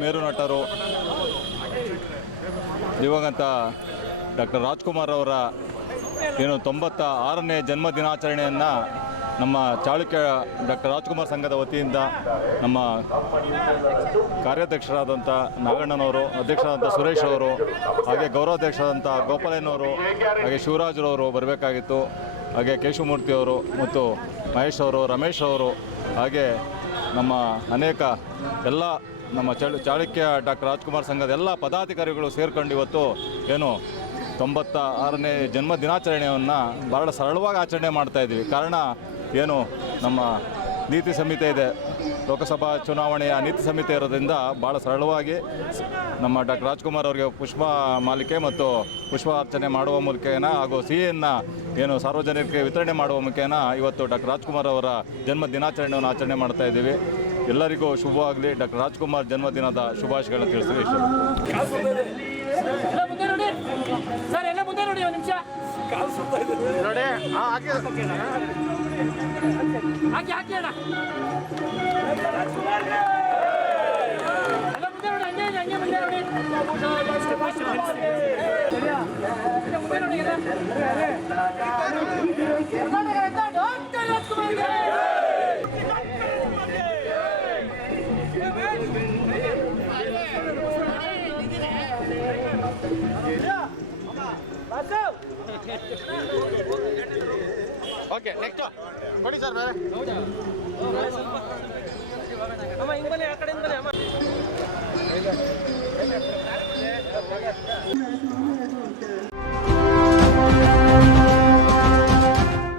ಮೇರು ನಟರು ದಿವಂಗತ ಡಾಕ್ಟರ್ ರಾಜ್ಕುಮಾರ್ ಅವರ ಏನು 96ನೇ ಜನ್ಮ ದಿನಾಚರಣೆಯನ್ನು ನಮ್ಮ ಚಾಳುಕ್ಯ ಡಾಕ್ಟರ್ ರಾಜ್ಕುಮಾರ್ ಸಂಘದ ವತಿಯಿಂದ ನಮ್ಮ ಕಾರ್ಯಾಧ್ಯಕ್ಷರಾದಂಥ ನಾಗಣ್ಣನವರು, ಅಧ್ಯಕ್ಷರಾದಂಥ ಸುರೇಶ್ ಅವರು, ಹಾಗೆ ಗೌರವಾಧ್ಯಕ್ಷರಾದಂಥ ಗೋಪಾಲಯ್ಯನವರು, ಹಾಗೆ ಶಿವರಾಜ್ರವರು ಬರಬೇಕಾಗಿತ್ತು. ಹಾಗೆ ಕೇಶವಮೂರ್ತಿಯವರು ಮತ್ತು ಮಹೇಶ್ ಅವರು, ರಮೇಶ್ ಅವರು, ಹಾಗೆ ನಮ್ಮ ಅನೇಕ ಎಲ್ಲ ನಮ್ಮ ಚಾಳುಕ್ಯ ಡಾಕ್ಟರ್ ರಾಜ್ಕುಮಾರ್ ಸಂಘದ ಎಲ್ಲ ಪದಾಧಿಕಾರಿಗಳು ಸೇರ್ಕೊಂಡು ಇವತ್ತು ಏನು 96ನೇ ಜನ್ಮ ದಿನಾಚರಣೆಯನ್ನು ಭಾಳ ಸರಳವಾಗಿ ಆಚರಣೆ ಮಾಡ್ತಾಯಿದ್ವಿ. ಕಾರಣ ಏನು, ನಮ್ಮ ನೀತಿ ಸಂಹಿತೆ ಇದೆ, ಲೋಕಸಭಾ ಚುನಾವಣೆಯ ನೀತಿ ಸಂಹಿತೆ ಇರೋದ್ರಿಂದ ಭಾಳ ಸರಳವಾಗಿ ನಮ್ಮ ಡಾಕ್ಟರ್ ರಾಜ್ಕುಮಾರ್ ಅವರಿಗೆ ಪುಷ್ಪ ಮಾಲಿಕೆ ಮತ್ತು ಪುಷ್ಪ ಅರ್ಚನೆ ಮಾಡುವ ಮುಖೇನ ಹಾಗೂ ಸಿಹಿಯನ್ನು ಏನು ಸಾರ್ವಜನಿಕರಿಗೆ ವಿತರಣೆ ಮಾಡುವ ಮುಖೇನ ಇವತ್ತು ಡಾಕ್ಟರ್ ರಾಜ್ಕುಮಾರ್ ಅವರ ಜನ್ಮ ದಿನಾಚರಣೆಯನ್ನು ಆಚರಣೆ ಮಾಡ್ತಾ ಇದ್ದೀವಿ. ಎಲ್ಲರಿಗೂ ಶುಭವಾಗಲಿ. ಡಾಕ್ಟರ್ ರಾಜ್ಕುಮಾರ್ ಜನ್ಮದಿನದ ಶುಭಾಶಯಗಳನ್ನು ತಿಳಿಸಿ ಓಕೆ, ನೆಕ್ಸ್ಟ್ ಕೊಡಿ ಸರ್. ಬೇರೆ ಅಮ್ಮ ಹಿಂಗೆ ಬನ್ನಿ, ಆ ಕಡೆಯಿಂದ ಬನ್ನಿ ಅಮ್ಮ.